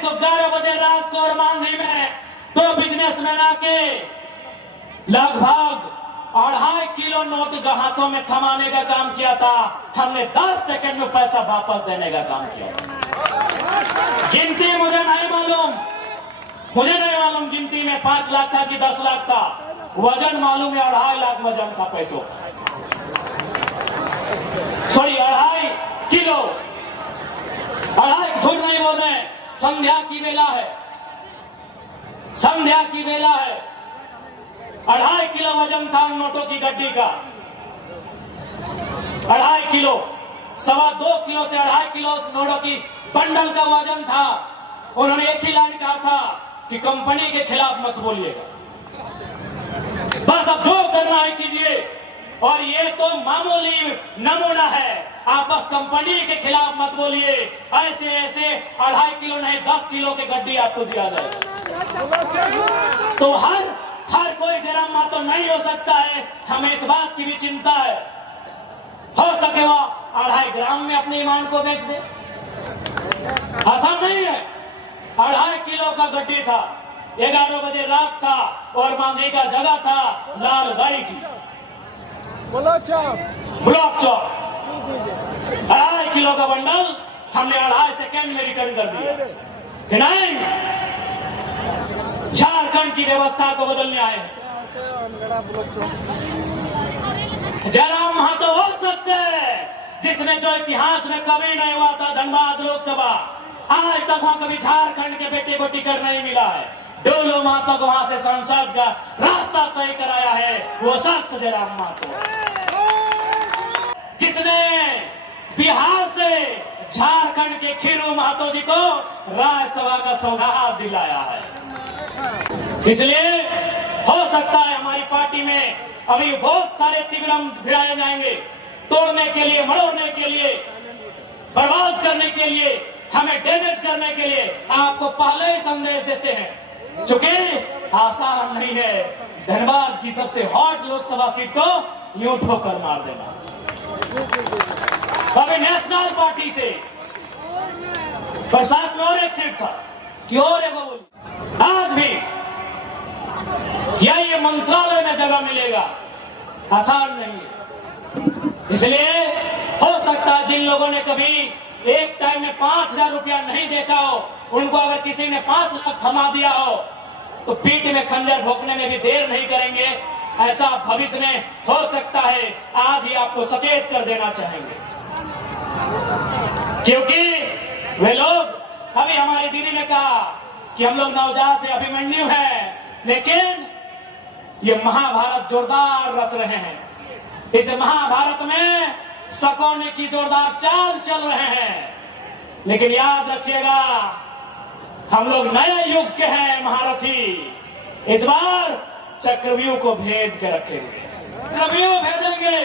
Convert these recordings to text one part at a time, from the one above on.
Police को 11 बजे रात को और मांझी में 2 बिजनेसमैन आके लगभग 2.5 किलो नोट हाथों में थमाने का काम किया था। हमने 10 सेकंड में पैसा वापस देने का काम किया। गिनती मुझे नहीं मालूम गिनती में 5 लाख था कि 10 लाख था। वजन मालूम है, 2.5 लाख वजन था पैसों, सॉरी 2.5 किलो। 2.5 झूठ नहीं बोल रहे हैं। संध्या की बेला है, 2.5 किलो वजन था उन नोटों की गड्डी का। 2.5 किलो, 2.25 किलो से 2.5 किलो नोटों की बंडल का वजन था। उन्होंने एक ही लाइन कहा था कि कंपनी के खिलाफ मत बोलिएगा, बस अब जो करना है कीजिए। और ये तो मामूली नमूना है, आप बस कंपनी के खिलाफ मत बोलिए। ऐसे 2.5 किलो नहीं 10 किलो की गड्डी आपको दिया जाए। तो हर कोई जरामा तो नहीं हो सकता है। हमें इस बात की भी चिंता है, हो सके वो 2.5 ग्राम में अपने ईमान को बेच दे। आसान नहीं है। 2.5 किलो का गड्डी था, 11 बजे रात था और मांझी का जगह था लाल गाड़ी की, ब्लॉक चौक। 2.5 किलो का बंडल हमने 2.5 सेकेंड में रिटर्न कर दिया। नहीं, झारखंड की व्यवस्था को बदलने आए हैं। जयराम महतो वो शख्स है जिसने जो इतिहास में कभी नहीं हुआ था, धनबाद लोकसभा, आज तक वहां कभी झारखंड के बेटे को टिकट नहीं मिला है। डोलो महतो को वहां से संसद का रास्ता तय कराया है, वो शख्स जयराम महतो, जिसने बिहार से झारखंड के खीरू महतो जी को राज्यसभा का सौगात दिलाया है। इसलिए हो सकता है हमारी पार्टी में अभी बहुत सारे तिगड़म भिड़ाए जाएंगे, तोड़ने के लिए, मरोड़ने के लिए, बर्बाद करने के लिए, हमें डैमेज करने के लिए। आपको पहले ही संदेश देते हैं, चूंकि आसान नहीं है धनबाद की सबसे हॉट लोकसभा सीट को यूं ठोकर मार देना। अभी नेशनल पार्टी से बरसात में और एक सीट था कि और एक बोली, आज भी क्या ये मंत्रालय में जगह मिलेगा? आसान नहीं है। इसलिए हो सकता है जिन लोगों ने कभी एक टाइम में 5,000 रुपया नहीं देखा हो, उनको अगर किसी ने 5 लाख थमा दिया हो तो पीठ में खंजर भोंकने में भी देर नहीं करेंगे। ऐसा भविष्य में हो सकता है। आज ही आपको सचेत कर देना चाहेंगे, क्योंकि वे लोग, अभी हमारी दीदी ने कहा कि हम लोग नवजात है, अभिमन्यु है, लेकिन ये महाभारत जोरदार रच रहे हैं। इस महाभारत में सकौने की जोरदार चाल चल रहे हैं। लेकिन याद रखिएगा, हम लोग नए युग के हैं महारथी। इस बार चक्रव्यूह को भेद के रखेंगे, चक्रव्यूह भेदेंगे।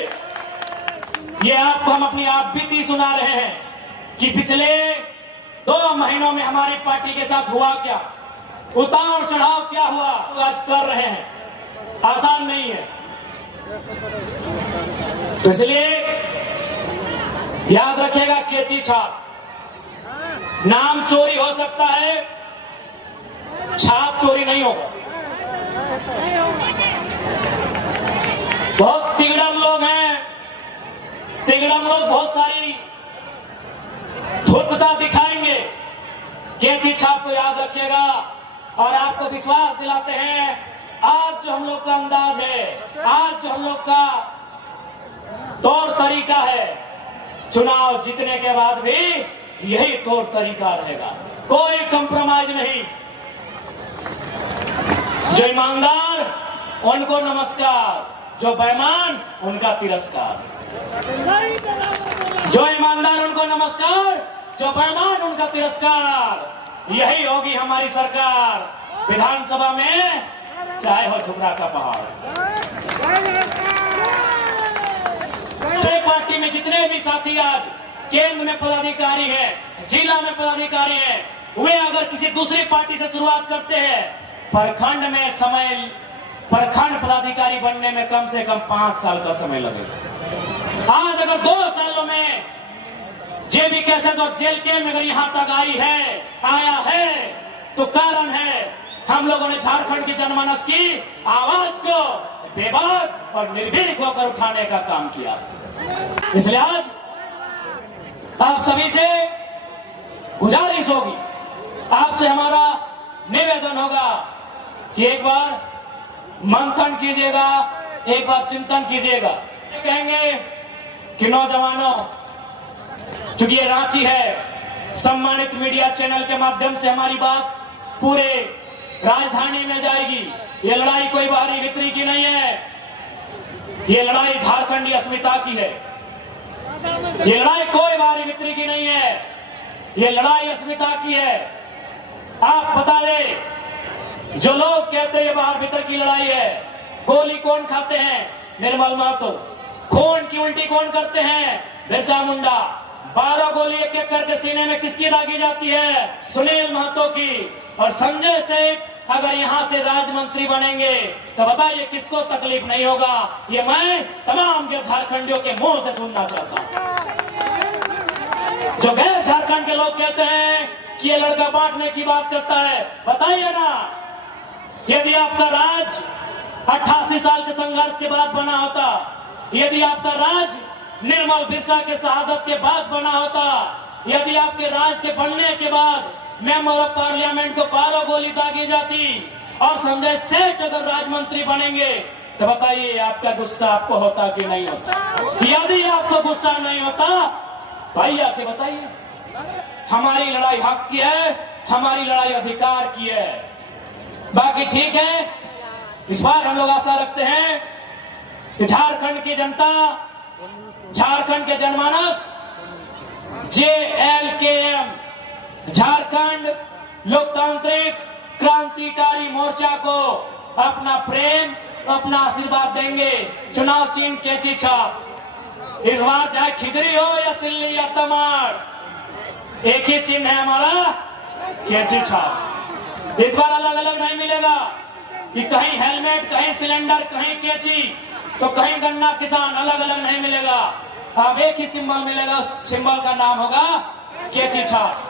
ये आपको हम अपनी आप बीती सुना रहे हैं कि पिछले 2 महीनों में हमारी पार्टी के साथ हुआ क्या, उतार चढ़ाव क्या हुआ, तो आज कर रहे हैं। आसान नहीं है। तो इसलिए याद रखिएगा, कैची छाप, नाम चोरी हो सकता है, छाप चोरी नहीं होगा। बहुत तिगड़म लोग हैं, तिगड़म लोग बहुत सारी धूर्तता दिखाएंगे। कैची छाप को याद रखिएगा और आपको विश्वास दिलाते हैं, आज जो हम लोग का अंदाज है, आज जो हम लोग का तौर तरीका है, चुनाव जीतने के बाद भी यही तौर तरीका रहेगा, कोई कंप्रोमाइज नहीं। जो ईमानदार उनको नमस्कार, जो बेईमान उनका तिरस्कार। जो ईमानदार उनको नमस्कार, जो बेईमान उनका तिरस्कार। यही होगी हमारी सरकार विधानसभा में, चाहे हो झुमरा का पहाड़। पार्टी में जितने भी साथी आज केंद्र में पदाधिकारी हैं, जिला में पदाधिकारी हैं, वे अगर किसी दूसरी पार्टी से शुरुआत करते हैं, प्रखंड में समय, प्रखंड पदाधिकारी बनने में कम से कम 5 साल का समय लगेगा। आज अगर 2 सालों में जेबी कैसेज और जेल के अगर यहां तक आया है तो कारण है हम लोगों ने झारखंड की जनमानस की आवाज को बेबाक और निर्भीक होकर उठाने का काम किया। इसलिए आज आप सभी से गुजारिश होगी, आपसे हमारा निवेदन होगा कि एक बार मंथन कीजिएगा, एक बार चिंतन कीजिएगा। कहेंगे कि नौजवानों, चूंकि ये रांची है, सम्मानित मीडिया चैनल के माध्यम से हमारी बात पूरे राजधानी में जाएगी। ये लड़ाई कोई बाहरी वितरी की नहीं है, ये लड़ाई झारखंडी अस्मिता की है। ये लड़ाई कोई बाहरी वितरी की नहीं है, ये लड़ाई अस्मिता की है। आप बता दें, जो लोग कहते हैं ये बाहर भीतर की लड़ाई है, गोली कौन खाते हैं? निर्मल महतो। खून की उल्टी कौन करते हैं? बिरसा मुंडा। 12 गोली एक एक करके सीने में किसकी दागी जाती है? सुनील महतो की। और संजय सेठ अगर यहां से राज्य मंत्री बनेंगे तो बताइए किसको तकलीफ नहीं होगा? ये मैं तमाम के झारखंडियों के मुंह से सुनना चाहता हूं। जो गैर झारखंड के लोग कहते हैं कि ये लड़का बांटने की बात करता है, बताइए ना, यदि आपका राज 88 साल के संघर्ष के बाद बना होता, यदि आपका राज निर्मल बिरसा के शहादत के बाद बना होता, यदि आपके राज के बनने के बाद मेंबर ऑफ पार्लियामेंट को 12 गोली दागी जाती और संजय सेठ अगर राज्य मंत्री बनेंगे तो बताइए आपका गुस्सा आपको होता कि नहीं होता? यदि आपको गुस्सा नहीं होता भाई आके बताइए। हमारी लड़ाई हक की है, हमारी लड़ाई अधिकार की है। बाकी ठीक है, इस बार हम लोग आशा रखते हैं कि झारखंड की जनता, झारखंड के जनमानस JLKM झारखंड लोकतांत्रिक क्रांतिकारी मोर्चा को अपना प्रेम, अपना आशीर्वाद देंगे। चुनाव चिन्ह कैंची छाप। इस बार चाहे खिचड़ी हो या सिल्ली या टमाटर, एक ही चिन्ह है हमारा, कैंची छाप। इस बार अलग अलग नहीं मिलेगा कि कहीं हेलमेट, कहीं सिलेंडर, कहीं कैंची तो कहीं गन्ना किसान, अलग अलग नहीं मिलेगा। अब एक ही सिंबल मिलेगा, उस सिंबल का नाम होगा कैंची छाप।